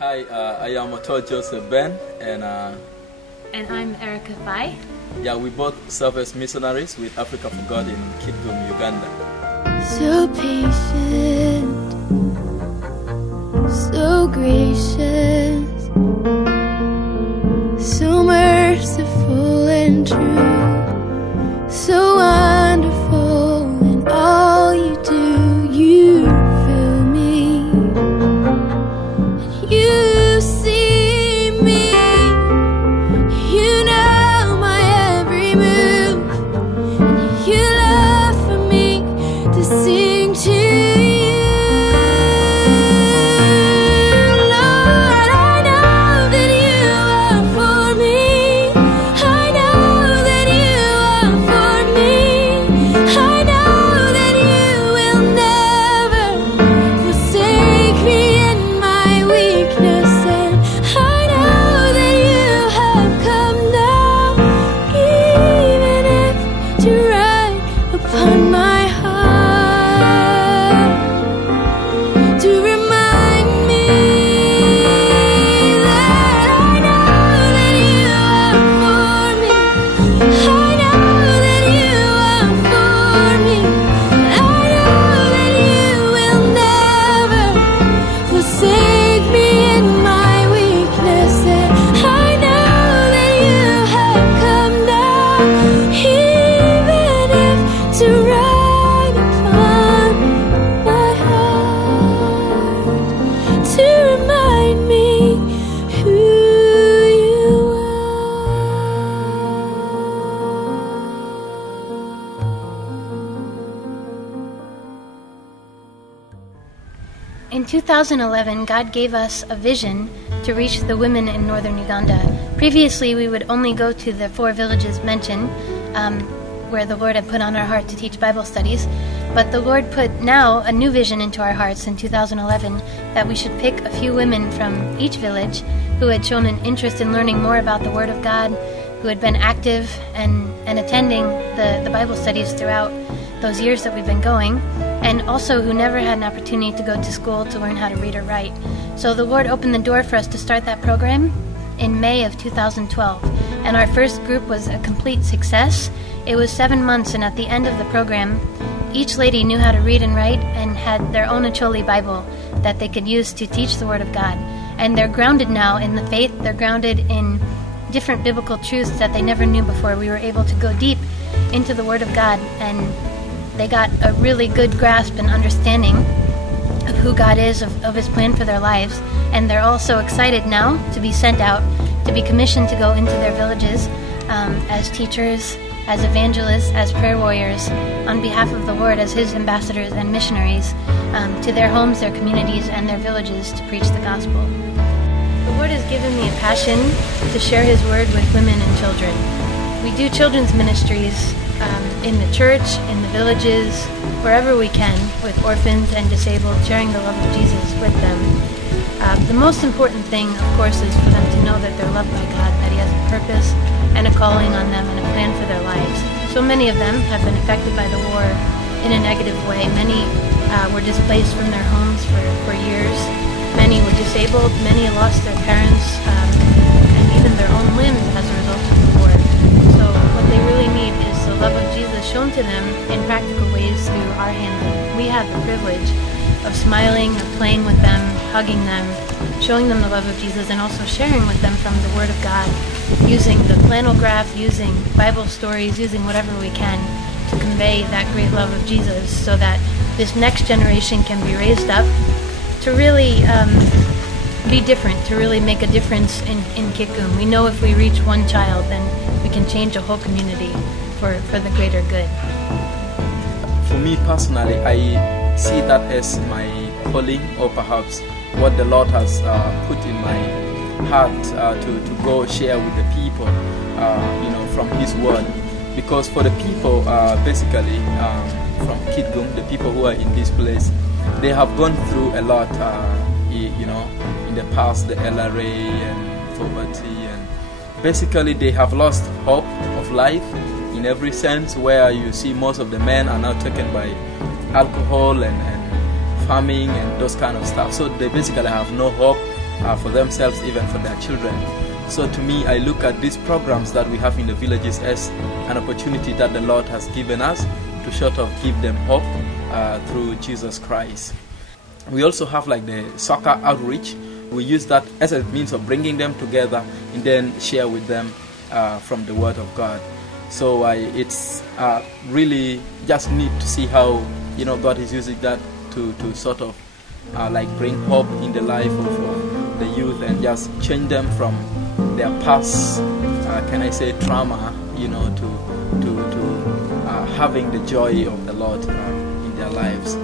Hi, I am Otto Joseph Ben, and I'm Africa4God. yeah, we both serve as missionaries with Africa4God in Kidgum, Uganda. So patient, so gracious, so merciful and true, so wonderful in all you do. You fill me, and you see me. You know my every move, and you love for me to sing to you. Lord, I know that you are for me. I know that you are for me. I know that you will never forsake me in my weakness, and I know that you have come now, even if to ride upon my heart, to remind me that I know that you are for me. I know that you are for me. I know that you will never forsake me in my weakness, and I know that you have come down, even if to ride upon my heart, to remind me who you In 2011, God gave us a vision to reach the women in northern Uganda. Previously, we would only go to the 4 villages mentioned, where the Lord had put on our heart to teach Bible studies. But the Lord put now a new vision into our hearts in 2011, that we should pick a few women from each village who had shown an interest in learning more about the Word of God, who had been active and attending the Bible studies throughout those years that we've been going, and also who never had an opportunity to go to school to learn how to read or write. So the Lord opened the door for us to start that program in May of 2012. And our first group was a complete success. It was 7 months, and at the end of the program, each lady knew how to read and write and had their own Acholi Bible that they could use to teach the Word of God. And they're grounded now in the faith. They're grounded in different biblical truths that they never knew before. We were able to go deep into the Word of God, and they got a really good grasp and understanding of who God is, of His plan for their lives. And they're all so excited now to be sent out, to be commissioned to go into their villages as teachers, as evangelists, as prayer warriors, on behalf of the Lord, as His ambassadors and missionaries, to their homes, their communities, and their villages to preach the gospel. The Lord has given me a passion to share His word with women and children. We do children's ministries in the church, in the villages, wherever we can, with orphans and disabled, sharing the love of Jesus with them. The most important thing, of course, is for them to know that they're loved by God, that He has a purpose and a calling on them and a plan for their lives. So many of them have been affected by the war in a negative way. Many were displaced from their homes for years. Many were disabled. Many lost their parents and even their own limbs as a result of the war. So what they really need is the love of Jesus shown to them in practical ways through our hands. We have the privilege of smiling, of playing with them, hugging them, showing them the love of Jesus, and also sharing with them from the Word of God, using the flannel graph, using Bible stories, using whatever we can to convey that great love of Jesus, so that this next generation can be raised up to really be different, to really make a difference in Kidgum. We know if we reach one child, then we can change a whole community for the greater good. For me personally, I see that as my calling, or perhaps what the Lord has put in my heart to go share with the people, from His Word. Because for the people, basically, from Kidgum, the people who are in this place, they have gone through a lot, in the past, the LRA and poverty, and basically they have lost hope of life in every sense, where you see most of the men are now taken by alcohol and farming and those kind of stuff. So they basically have no hope for themselves, even for their children. So to me, I look at these programs that we have in the villages as an opportunity that the Lord has given us to sort of give them hope through Jesus Christ. We also have like the soccer outreach. We use that as a means of bringing them together and then share with them from the Word of God. So it's really just neat to see how God is using that to sort of like bring hope in the life of the youth and just change them from their past, trauma, to having the joy of the Lord in their lives.